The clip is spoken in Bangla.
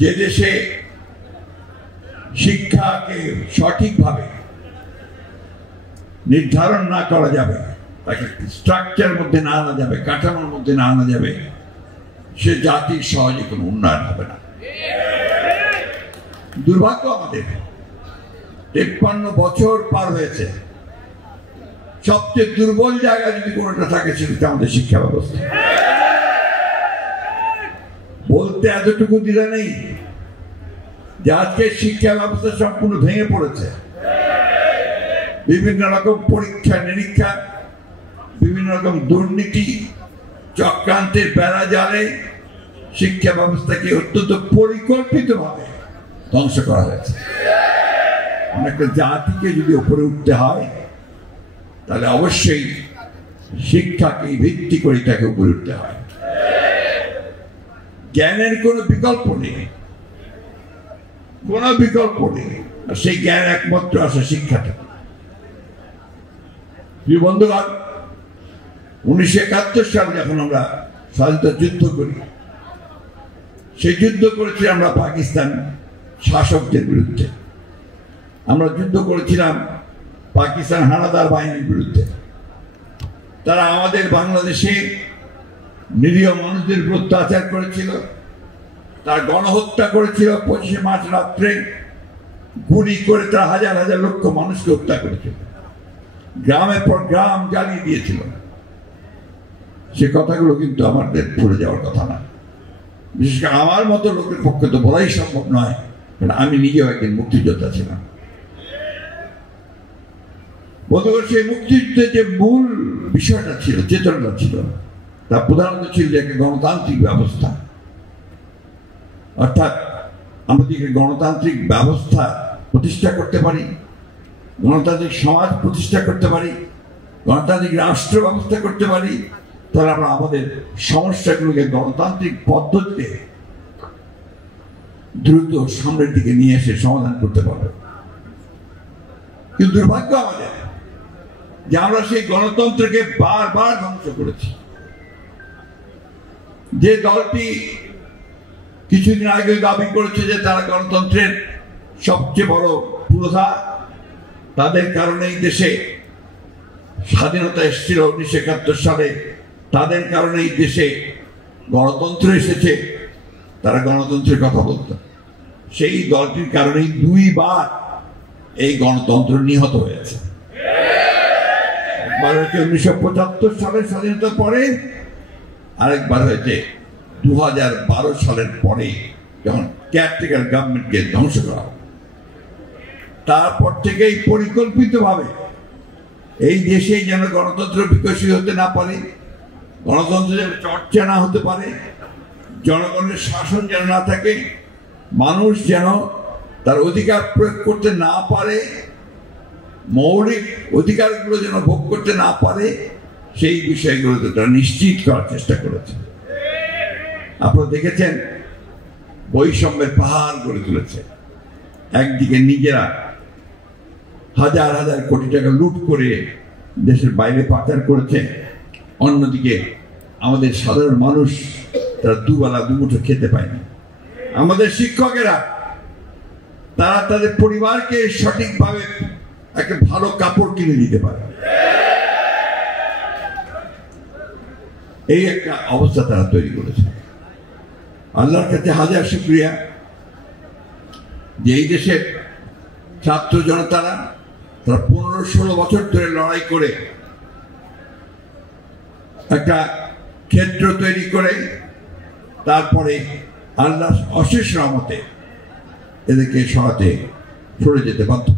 যে দেশে শিক্ষাকে সঠিকভাবে নির্ধারণ না করা যাবে, তাকে স্ট্রাকচার মধ্যে না আনা যাবে, কাঠামোর মধ্যে না আনা যাবে, সে জাতির সহজে কোনো উন্নয়ন হবে না। দুর্ভাগ্য আমাদের 53 বছর পার হয়েছে, সবচেয়ে দুর্বল জায়গা যদি কোনোটা থাকে সেটা আমাদের শিক্ষা ব্যবস্থা। বলতে এতটুকু দিলে নেই যে আজকে শিক্ষা ব্যবস্থা সম্পূর্ণ ভেঙে পড়েছে। বিভিন্ন রকম পরীক্ষা নিরীক্ষা, বিভিন্ন রকম দুর্নীতি চক্রান্তের বেড়া জালে শিক্ষা ব্যবস্থাকে অত্যন্ত পরিকল্পিতভাবে ধ্বংস করা হয়েছে। একটা জাতিকে যদি উপরে উঠতে হয় তাহলে অবশ্যই শিক্ষাকে ভিত্তি করে তাকে উপরে উঠতে হয়। জ্ঞানের কোনো বিকল্প নেই, কোনো বিকল্প নেই। আর সেই জ্ঞান একমাত্র আসে শিক্ষা থেকে। বন্ধুগণ, 1971 সালে যখন আমরা স্বাধীনতা যুদ্ধ করি, সেই যুদ্ধ করেছি আমরা পাকিস্তান শাসকদের বিরুদ্ধে। আমরা যুদ্ধ করেছিলাম পাকিস্তান হানাদার বাহিনীর বিরুদ্ধে। তারা আমাদের বাংলাদেশে নিরীহ মানুষদের উপর অত্যাচার করেছিল, তার গণহত্যা করেছিল। 25 মার্চ রাত্রে গুলি করে তারা হাজার হাজার লক্ষ মানুষকে হত্যা করেছিল, গ্রামের পর গ্রাম জ্বালিয়ে দিয়েছিল। সে কথাগুলো কিন্তু আমাদের ভুলে যাওয়ার কথা না। বিশেষ করে আমার মতো লোকের পক্ষে তো বলাই সম্ভব নয়, কারণ আমি নিজেও একজন মুক্তিযোদ্ধা ছিলাম। বন্ধুগণ, সেই মুক্তিযুদ্ধের যে মূল বিষয়টা ছিল, চেতনাটা ছিল, তা প্রধানত ছিল যে একটা গণতান্ত্রিক ব্যবস্থা। অর্থাৎ আমরা যদি গণতান্ত্রিক ব্যবস্থা প্রতিষ্ঠা করতে পারি, গণতান্ত্রিক সমাজ প্রতিষ্ঠা করতে পারি, গণতান্ত্রিক রাষ্ট্র ব্যবস্থা করতে পারি, তাহলে আমরা আমাদের সমস্যাগুলোকে গণতান্ত্রিক পদ্ধতিতে দ্রুত সামনের দিকে নিয়ে এসে সমাধান করতে পারবো। কিন্তু দুর্ভাগ্য আমাদের যে আমরা সেই গণতন্ত্রকে বারবার ধ্বংস করেছি। যে দলটি কিছুদিন আগে দাবি করেছে যে তারা গণতন্ত্রের সবচেয়ে বড় পুরোধা, তাদের কারণে এই দেশে স্বাধীনতা এসেছিল 1971 সালে, তাদের কারণে এই দেশে গণতন্ত্র এসেছে, তারা গণতন্ত্রের কথা বলত। সেই দলটির কারণেই 2 বার এই গণতন্ত্র নিহত হয়েছে। একবার হয়েছে 1975 সালের স্বাধীনতার পরে, আরেকবার হয়েছে 2012 সালের পরে, যখন কেয়ারটেকার গভর্নমেন্টকে ধ্বংস করা হয়। তারপর থেকেই পরিকল্পিতভাবে এই দেশে যেন গণতন্ত্র বিকশিত হতে না পারে, গণতন্ত্র যেন চর্চা না হতে পারে, জনগণের শাসন যেন না থাকে, মানুষ যেন তার অধিকার প্রয়োগ করতে না পারে, মৌলিক অধিকারগুলো যেন ভোগ করতে না পারে, সেই বিষয়গুলোতে তারা নিশ্চিত করার চেষ্টা করেছে। আপনারা দেখেছেন বৈষম্যের পাহাড় গড়ে তুলেছে। একদিকে নিজেরা হাজার হাজার কোটি টাকা লুট করে দেশের বাইরে পাচার করেছে, অন্যদিকে আমাদের সাধারণ মানুষ তারা দুবেলা দুমুঠো খেতে পায়নি। আমাদের শিক্ষকেরা তারা তাদের পরিবারকে সঠিকভাবে একটা ভালো কাপড় কিনে দিতে পারে, এই একটা অবস্থা তারা তৈরি করেছে। আল্লাহর কাছে হাজার শুকরিয়া যে এই দেশের ছাত্র জনতারা তারা 15-16 বছর ধরে লড়াই করে একটা ক্ষেত্র তৈরি করে তারপরে আল্লাহ অশেষ রহমতে এদেরকে সরাতে সরে যেতে বাধ্য